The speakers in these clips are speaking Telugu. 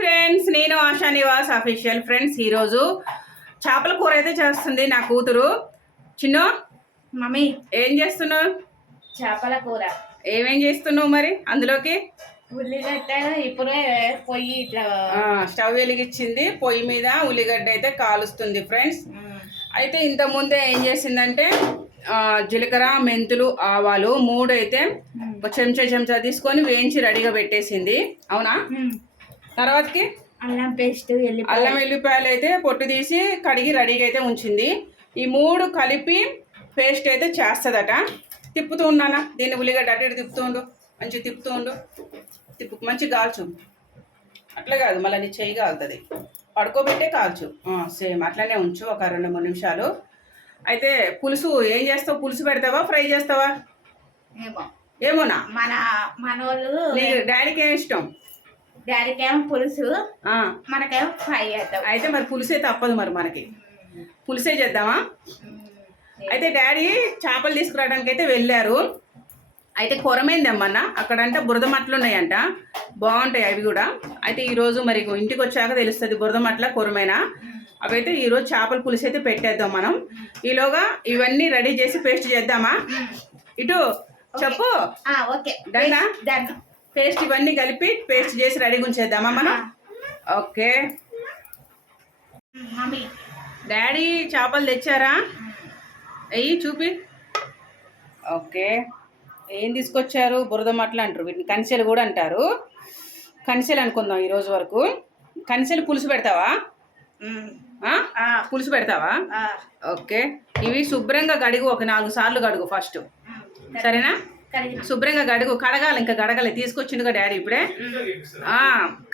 ఫ్రెండ్స్ నేను ఆశా నివాస్ అఫీషియల్ ఫ్రెండ్స్. ఈరోజు చేపల కూర అయితే చేస్తుంది నా కూతురు. చిన్ను మమ్మీ. ఏం చేస్తున్నావు? చేపల కూర. ఏమేం చేస్తున్నావు మరి అందులోకి? ఉల్లిగడ్డ ఇప్పుడే పొయ్యి ఇట్లా స్టవ్ వెలిగించింది. పొయ్యి మీద ఉల్లిగడ్డ అయితే కాలుస్తుంది ఫ్రెండ్స్. అయితే ఇంత ముందే ఏం చేసిందంటే జీలకర్ర మెంతులు ఆవాలు మూడు అయితే చెంచా చెంచా తీసుకొని వేయించి రెడీగా పెట్టేసింది. అవునా? తర్వాతకి అల్లం పేస్ట్ అల్లం వెల్లిపాయలు అయితే పొట్టు తీసి కడిగి రెడీగా అయితే ఉంచింది. ఈ మూడు కలిపి పేస్ట్ అయితే చేస్తుందట. తిప్పుతూ ఉన్నానా దీన్ని ఉల్లిగడ్డ అటు తిప్పుతూ ఉండు. మంచిగా తిప్పుతూ ఉండు. తిప్పు మంచి కాల్చు. అట్లా కాదు మళ్ళీ నీ చెయ్యి కాలుతుంది. పడుకోబెట్టే కాల్చు. సేమ్ అట్లనే ఉంచు ఒక రెండు మూడు నిమిషాలు. అయితే పులుసు ఏం చేస్తావు? పులుసు పెడతావా? ఫ్రై చేస్తావా? ఏమో. ఏమోనా? మన మనోళ్ళు డాడీకి ఏం ఇష్టం? ఏమో పులుసు? మనకేమో ఫ్రై చేద్దాం. అయితే మరి పులుసే తప్పదు మరి మనకి. పులుసే చేద్దామా? అయితే డాడీ చేపలు తీసుకురావడానికి అయితే వెళ్ళారు. అయితే కొరమైందమ్మన్న? అక్కడంట బురద మట్టలు ఉన్నాయంట. బాగుంటాయి అవి కూడా. అయితే ఈరోజు మరి ఇంటికి వచ్చాక తెలుస్తుంది బురద మట్ల కొరమైనా? అవైతే ఈరోజు చేపల పులుసు అయితే పెట్టేద్దాం మనం. ఈలోగా ఇవన్నీ రెడీ చేసి పేస్ట్ చేద్దామా? ఇటు చెప్పు. ఓకే. డన్నా? పేస్ట్ ఇవన్నీ కలిపి పేస్ట్ చేసి రెడీగా ఉంచేద్దామా మనం? ఓకే. డాడీ చేపలు తెచ్చారా? అయ్యి చూపి. ఓకే. ఏం తీసుకొచ్చారు? బురద మట్టలు అంటారు. వీటిని కనిసెలు కూడా అంటారు. కనిసెలు అనుకుందాం ఈ రోజు వరకు. కనిసెలు పులుసు పెడతావా? పులుసు పెడతావా? ఓకే. ఇవి శుభ్రంగా గడుగు ఒక నాలుగు సార్లు గడుగు ఫస్ట్. సరేనా? శుభ్రంగా గడుగు కడగాలి ఇంకా గడగాలి తీసుకొచ్చిండుగా డాడీ ఇప్పుడే.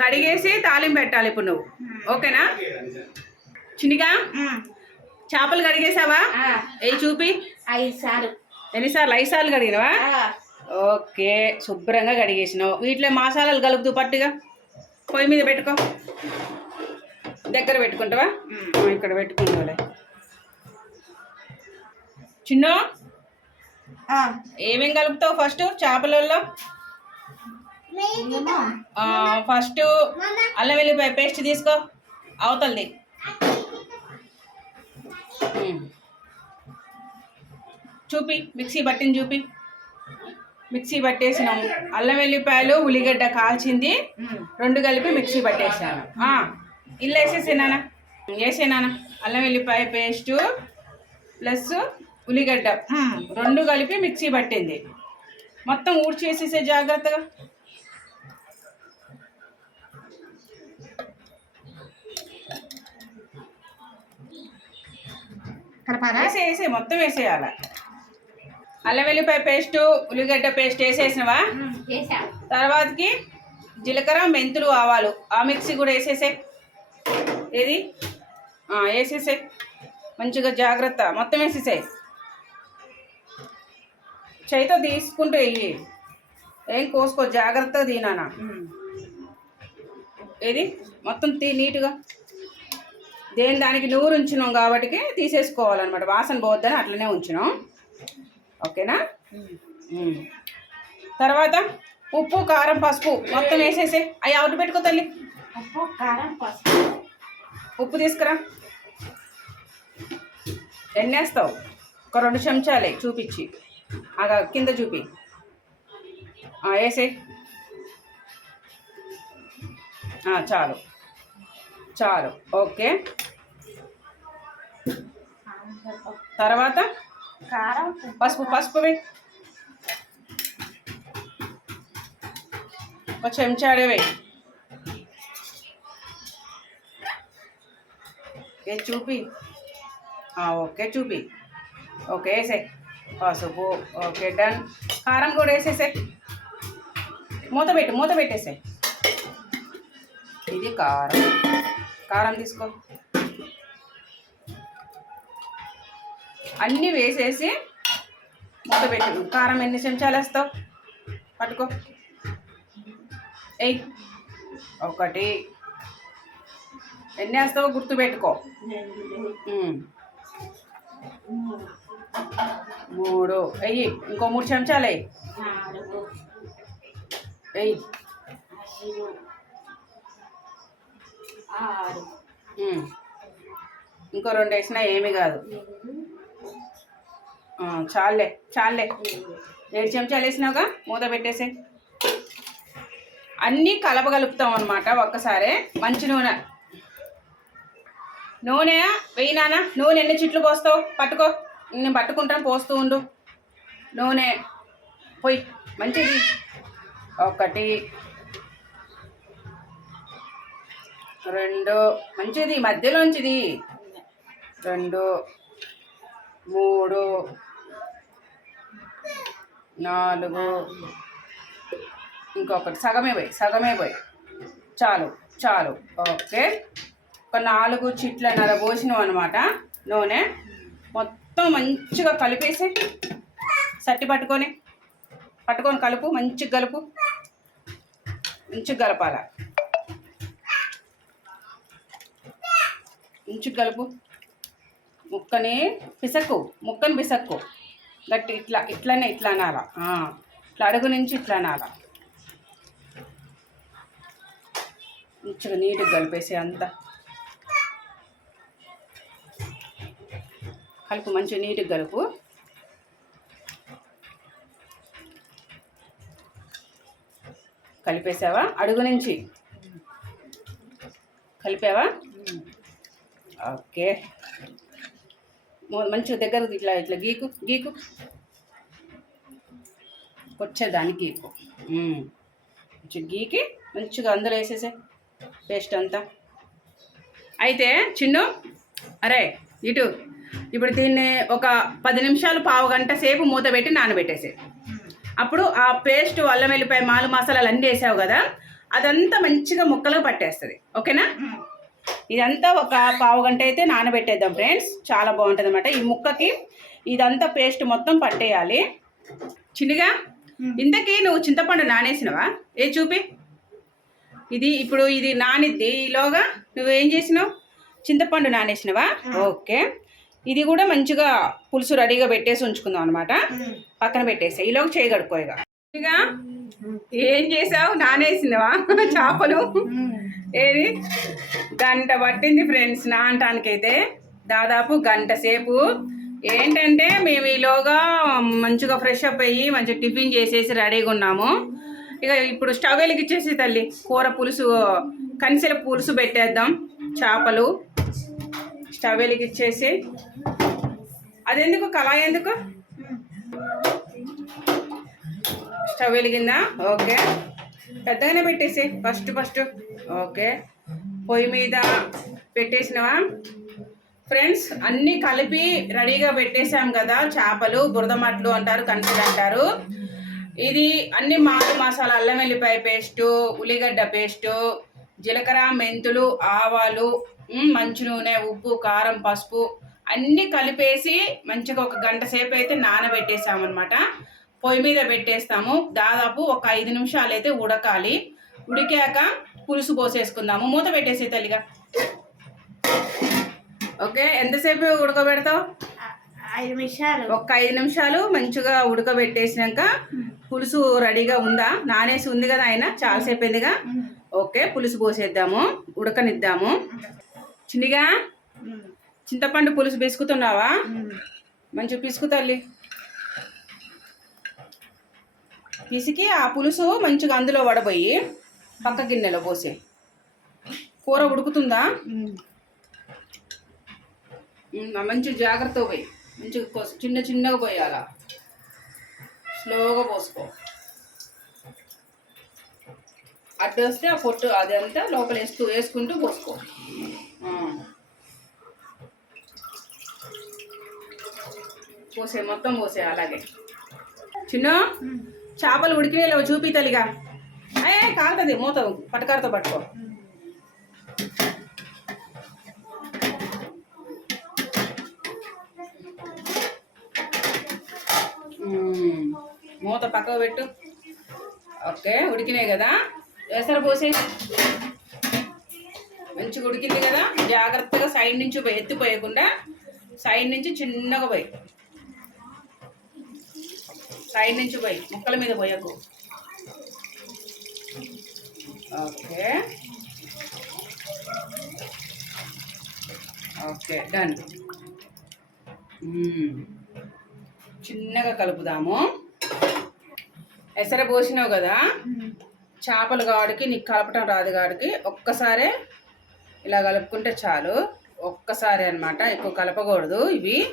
కడిగేసి తాలింపు పెట్టాలి ఇప్పుడు నువ్వు. ఓకేనా? చిన్నిగా చేపలు కడిగేసావా? ఏ చూపి. ఐదు సార్లు. ఎన్నిసార్లు? ఐదు సార్లు కడిగినవా? ఓకే శుభ్రంగా కడిగేసినావు. వీటిలో మసాలాలు కలుపుతూ పట్టుగా పొయ్యి మీద పెట్టుకో. దగ్గర పెట్టుకుంటావా? ఇక్కడ పెట్టుకుంటావులే. చిన్న ఏమేం కలుపుతావు ఫస్ట్? చేపలలో ఫస్ట్ అల్లం వెల్లిపాయ పేస్ట్ తీసుకో. అవతలది. చూపి మిక్సీ పట్టింది చూపి. మిక్సీ పట్టేసినాము. అల్లం వెల్లిపాయలు ఉల్లిగడ్డ కాల్చింది. రెండు కలిపి మిక్సీ పట్టేసాను. ఆ, ఇల్లు వేసేసేనానా వేసేనానా అల్లం వెల్లిపాయ పేస్టు ప్లస్ ఉల్లిగడ్డ. రెండు కలిపి మిక్సీ పట్టింది. మొత్తం ఊడ్చేసేసే జాగ్రత్తగా. కలపాలా? వేసే వేసే మొత్తం వేసేయాల. అల్లం వెల్లిపాయ పేస్టు ఉల్లిగడ్డ పేస్ట్ వేసేసినవా? తర్వాతకి జీలకర్ర మెంతులు ఆవాలు. ఆ మిక్సీ కూడా వేసేసే. ఏది? వేసేసే. మంచిగా జాగ్రత్త. మొత్తం వేసేసాయి చేయితో తీసుకుంటూ వెయ్యి ఏం కోసుకో జాగ్రత్తగా తినానా ఏది? మొత్తం తీ నీట్గా. దేని దానికి నూరు ఉంచినాం కాబట్టి తీసేసుకోవాలన్నమాట. వాసన పోవద్దని అట్లనే ఉంచినాం. ఓకేనా. తర్వాత ఉప్పు కారం పసుపు మొత్తం వేసేసే. అవి అవుట్ పెట్టుకో తల్లి. ఉప్పు కారం పసుపు. ఉప్పు తీసుకురా. ఎన్నేస్తావు? ఒక రెండు చెంచాలే చూపించి. అగా కింద చూపి ఆ, వేసే ఆ, చాలు చాలు ఓకే తర్వాత? కారం పసుపు పసుపు వేయి ఒక చెంచాడే వేయి ఏ చూపి. ఆ, ఓకే చూపి. ఓకే వేసే పసుపు ఓకే డన్. కారం కూడా వేసేసే మూత పెట్టు మూత పెట్టేసే ఇది కారం. కారం తీసుకో. అన్నీ వేసేసి మూత పెట్టు. కారం ఎన్ని చెంచాలు వేస్తావు? పట్టుకో. ఎయ్ ఒకటి. ఎన్ని వేస్తావో గుర్తు పెట్టుకో ఉమ్. మూడు. వెయ్యి ఇంకో మూడు చెంచాలు. వెయ్యి ఇంకో రెండు వేసినా ఏమీ కాదు. చాలే చాలే ఏడు చెంచాలు వేసినావుగా? మూత పెట్టేసి. అన్నీ కలపగలుపుతాం అనమాట ఒక్కసారే. మంచి నూనె. నూనె వెయ్యినానా నూనె ఎన్ని చిట్లు పోస్తావు? పట్టుకో. నేను పట్టుకుంటాను పోస్తూ ఉండు. నూనె పోయి మంచిది. ఒకటి. రెండు. మంచిది మధ్యలోంచిది. రెండు. మూడు. నాలుగు. ఇంకొకటి. సగమే పోయి సగమే పోయి. చాలు చాలు. ఓకే. ఒక నాలుగు చిట్ల నర పోసినాం అనమాట నూనె. మొత్తం మంచిగా కలిపేసి. సట్టి పట్టుకొని పట్టుకొని కలుపు మంచిగా కలుపు. మంచిగా కలపాల. మంచిగా కలుపు. ముక్కని పిసక్కు ముక్కని పిసక్కు. గట్టి ఇట్లా ఇట్లనే ఇట్లా అనాలా. ఇట్లా అడుగు నుంచి ఇట్లా అనాల. మంచిగా నీట్గా కలిపేసి అంతా. కలుపు మంచిగా నీట్గా కలుపు. కలిపేసావా? అడుగు నుంచి. కలిపావా? ఓకే. మంచి మంచిగా దగ్గర ఇట్లా ఇట్లా గీకు గీకు. వచ్చేదానికి గీకు. కొంచెం గీకి మంచిగా అందులో వేసేసే పేస్ట్ అంతా. అయితే చిన్ను అరే ఇటు. ఇప్పుడు దీన్ని ఒక పది నిమిషాలు పావు గంట సేపు మూత పెట్టి నానబెట్టేసే అప్పుడు ఆ పేస్ట్ అల్లం వెల్లిపాయ మాలు మసాలాలు అన్నీ వేసావు కదా అదంతా మంచిగా ముక్కలుగా పట్టేస్తుంది. ఓకేనా? ఇదంతా ఒక పావు గంట అయితే నానబెట్టేద్దాం ఫ్రెండ్స్. చాలా బాగుంటుంది అనమాట ఈ ముక్కకి ఇదంతా పేస్ట్ మొత్తం పట్టేయాలి. చిన్నగా ఇంతకీ నువ్వు చింతపండు నానేసినవా? ఏ చూపి. ఇది ఇప్పుడు ఇది నానిద్ది. ఈలోగా నువ్వేం చేసినావు? చింతపండు నానేసినవా? ఓకే. ఇది కూడా మంచిగా పులుసు రెడీగా పెట్టేసి ఉంచుకుందాం అనమాట పక్కన పెట్టేసి. ఈలోగా చేయగడుకో ఇక. ఇక ఏం చేసావు? నానేసినవా చేపలు? ఏది? గంట పట్టింది ఫ్రెండ్స్ నానటానికైతే. దాదాపు గంట సేపు. ఏంటంటే మేము ఈలోగా మంచిగా ఫ్రెష్ అప్ అయ్యి మంచిగా టిఫిన్ చేసేసి రెడీగా ఉన్నాము. ఇక ఇప్పుడు స్టవ్ వెలిగిచ్చేసి తల్లి కూర పులుసు కనిసెల పులుసు పెట్టేద్దాం. చేపలు. స్టవ్ వెలిగిచ్చేసి అదెందుకు? కళాయి ఎందుకు? స్టవ్ వెలిగిందా? ఓకే. పెద్దగానే పెట్టేసి. First first. ఓకే. పొయ్యి మీద పెట్టేసినవా? ఫ్రెండ్స్ అన్నీ కలిపి రెడీగా పెట్టేసాం కదా. చేపలు బురదమట్లు అంటారు కన్సిల్ అంటారు. ఇది అన్ని మారు మసాలా అల్లం వెల్లిపాయ పేస్టు ఉల్లిగడ్డ పేస్టు జీలకర్ర మెంతులు ఆవాలు మంచి నూనె ఉప్పు కారం పసుపు అన్నీ కలిపేసి మంచిగా ఒక గంట సేపు అయితే నానబెట్టేసామన్నమాట. పొయ్యి మీద పెట్టేస్తాము. దాదాపు ఒక ఐదు నిమిషాలు అయితే ఉడకాలి. ఉడికాక పులుసు పోసేసుకుందాము. మూత పెట్టేసే తల్లిగా. ఓకే ఎంతసేపు ఉడకబెడతావు? ఐదు నిమిషాలు. ఒక ఐదు నిమిషాలు మంచిగా ఉడకబెట్టేసినాక పులుసు రెడీగా ఉందా? నానేసి ఉంది కదా ఆయన చాలాసేపు అయిందిగా. ఓకే పులుసు పోసేద్దాము ఉడకనిద్దాము. చిన్నిగా చింతపండు పులుసు పిసుకుతున్నావా? మంచిగా పిసుకు తల్లి. పిసికి ఆ పులుసు మంచిగా అందులో వడబోయి పక్క గిన్నెలో పోసే. కూర ఉడుకుతుందా? మంచి జాగ్రత్తగా పోయి మంచిగా చిన్న చిన్నగా పోయాలా. స్లోగా పోసుకో. అట్ట వస్తే ఆ పొట్టు అదంతా లోపల వేస్తూ వేసుకుంటూ పోసుకో. పోసే మొత్తం పోసే అలాగే. చిన్న చేపలు ఉడికినేలో చూపి తల్లిగా. అయ్యే కాలుతుంది మూత పటకారతో పట్టుకో. మూత పక్కకు పెట్టు. ఓకే ఉడికినాయి కదా. ఎసరు పోసే మంచిగా ఉడికింది కదా జాగ్రత్తగా సైడ్ నుంచి పోయి ఎత్తిపోయకుండా సైడ్ నుంచి చిన్నగా పోయి. సైడ్ నుంచి పోయి ముక్కల మీద పోయకు. ఓకే. Okay done. చిన్నగా కలుపుదాము. ఎసర పోసినావు కదా? చేపలు కాడికి నీకు కలపటం రాదు కాడికి ఒక్కసారే ఇలా కలుపుకుంటే చాలు. ఒక్కసారి అన్నమాట ఎక్కువ కలపకూడదు. ఇవి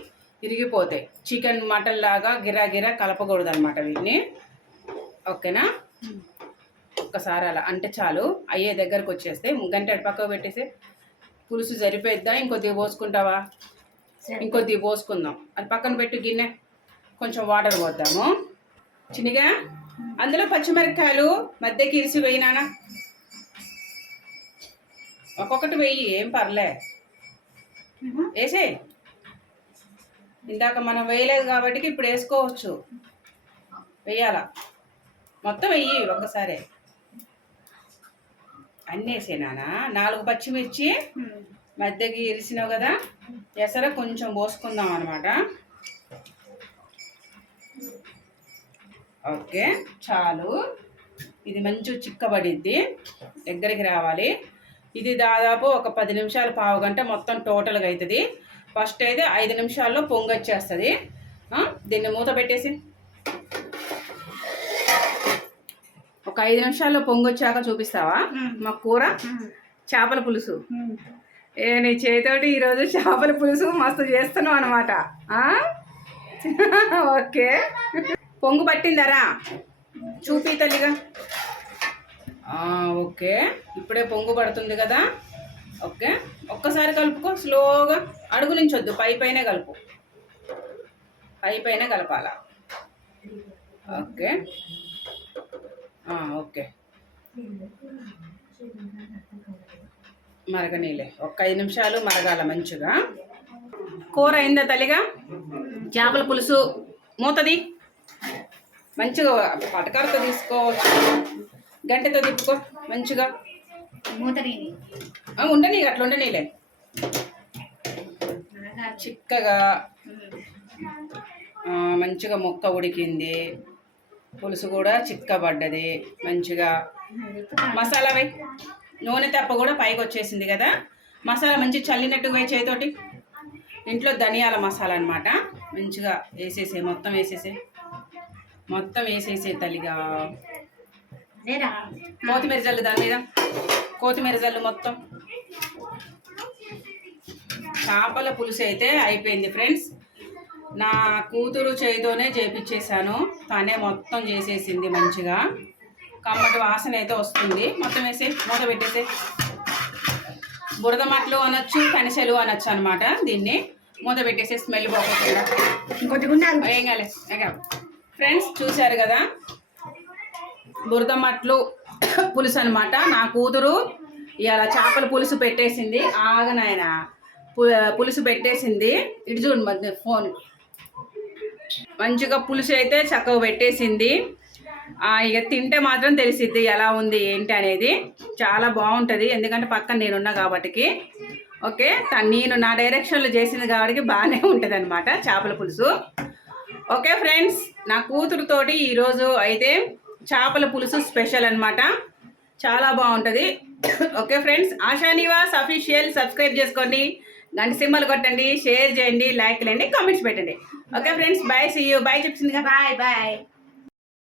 ఇరిగిపోతాయి. చికెన్ మటన్ లాగా గిరా గిరా కలపకూడదు అనమాట వీటిని. ఓకేనా? ఒక్కసారి అలా అంటే చాలు. అయ్యే దగ్గరకు వచ్చేస్తే గంట పక్కకు పెట్టేసి పులుసు సరిపోయిద్దా? ఇంకొద్దిగా పోసుకుంటావా? ఇంకొద్దిగా పోసుకుందాం. అది పక్కన పెట్టి గిన్నె. కొంచెం వాటర్ పోద్దాము. చిన్నగా? అందులో పచ్చిమిరపకాయలు మధ్యకి ఇరిసి వేయినానా ఒక్కొక్కటి వెయ్యి ఏం పర్లే. వేసే. ఇందాక మనం వేయలేదు కాబట్టి ఇప్పుడు వేసుకోవచ్చు. వేయాలా? మొత్తం వెయ్యి ఒక్కసారే. అన్నీ వేసేనానా నాలుగు పచ్చిమిర్చి మధ్యకి ఇరిసినావు కదా? ఎసర కొంచెం పోసుకుందాం అనమాట ఓకే చాలు. ఇది మంచి చిక్కబడిద్ది. దగ్గరికి రావాలి. ఇది దాదాపు ఒక పది నిమిషాలు పావు గంట మొత్తం టోటల్గా అవుతుంది ఫస్ట్ అయితే ఐదు నిమిషాల్లో పొంగొచ్చేస్తుంది. దీన్ని మూత పెట్టేసి. ఒక ఐదు నిమిషాల్లో పొంగొచ్చాక చూపిస్తావా? మా కూర చేపల పులుసు. ఏ నీ చేతోటి ఈరోజు చేపల పులుసు మస్తు చేస్తున్నావు అనమాట ఓకే. పొంగు పట్టిందరా? చూపి తల్లిగా. ఓకే. ఇప్పుడే పొంగు పడుతుంది కదా? ఓకే. ఒక్కసారి కలుపుకో స్లోగా. అడుగు నుంచి వద్దు పై పైన కలుపు. పై పైన కలపాల. ఓకే. ఓకే. మరగనీలే. ఒక ఐదు నిమిషాలు మరగాల మంచిగా. కూర అయిందా తల్లిగా? చేపల పులుసు. మూతది. మంచిగా పటకారతో తీసుకోవచ్చు గంటతో తిప్పుకో మంచిగా. ఉండని అట్లా ఉండనీలే. చిక్కగా. మంచిగా ముక్క ఉడికింది. పులుసు కూడా చిక్కబడ్డది. మంచిగా. మసాలా వేయి. నూనె తప్ప కూడా పైకి వచ్చేసింది కదా. మసాలా మంచి చల్లినట్టు వేయి చేతోటి ఇంట్లో ధనియాల మసాలా అన్నమాట. మంచిగా వేసేసే మొత్తం వేసేసే మొత్తం వేసేసే తల్లిగా. లేదా కొత్తిమీర జల్లు దాని మీద. కొత్తిమీర జల్లు మొత్తం. చేపల పులుసు అయితే అయిపోయింది ఫ్రెండ్స్. నా కూతురు చేయితోనే చేపించేశాను తనే మొత్తం చేసేసింది మంచిగా. కమ్మటి వాసన అయితే వస్తుంది. మొత్తం వేసి మూత పెట్టేసి బురద మట్లు అనొచ్చు కనిసెలు అనొచ్చు అనమాట దీన్ని. మూత పెట్టేసి స్మెల్ పోకుండా ఇంకొద్దిగా ఉండాలి. ఏం కాలే ఫ్రెండ్స్ చూశారు కదా? బురద మట్లు పులుసు అనమాట నా కూతురు ఇవాళ చేపల పులుసు పెట్టేసింది. ఆగనాయన పులుసు పెట్టేసింది. ఇటు చూడు మధ్య ఫోన్. మంచిగా పులుసు అయితే చక్కగా పెట్టేసింది. ఇక తింటే మాత్రం తెలిసిద్ది ఎలా ఉంది ఏంటి అనేది. చాలా బాగుంటుంది. ఎందుకంటే పక్కన నేనున్నా కాబట్టికి. ఓకే? నేను నా డైరెక్షన్లో చేసింది కాబట్టి బాగానే ఉంటుంది అనమాట చేపల పులుసు. ఓకే ఫ్రెండ్స్ నా కూతురుతోటి ఈరోజు అయితే చేపల పులుసు స్పెషల్ అనమాట చాలా బాగుంటుంది. Okay friends Ashanivas official subscribe చేసుకోండి. గంట సింబల్ కొట్టండి షేర్ చేయండి లైక్ చేయండి కామెంట్స్ పెట్టండి. Okay friends bye see you bye చెప్పింది కదా. Bye bye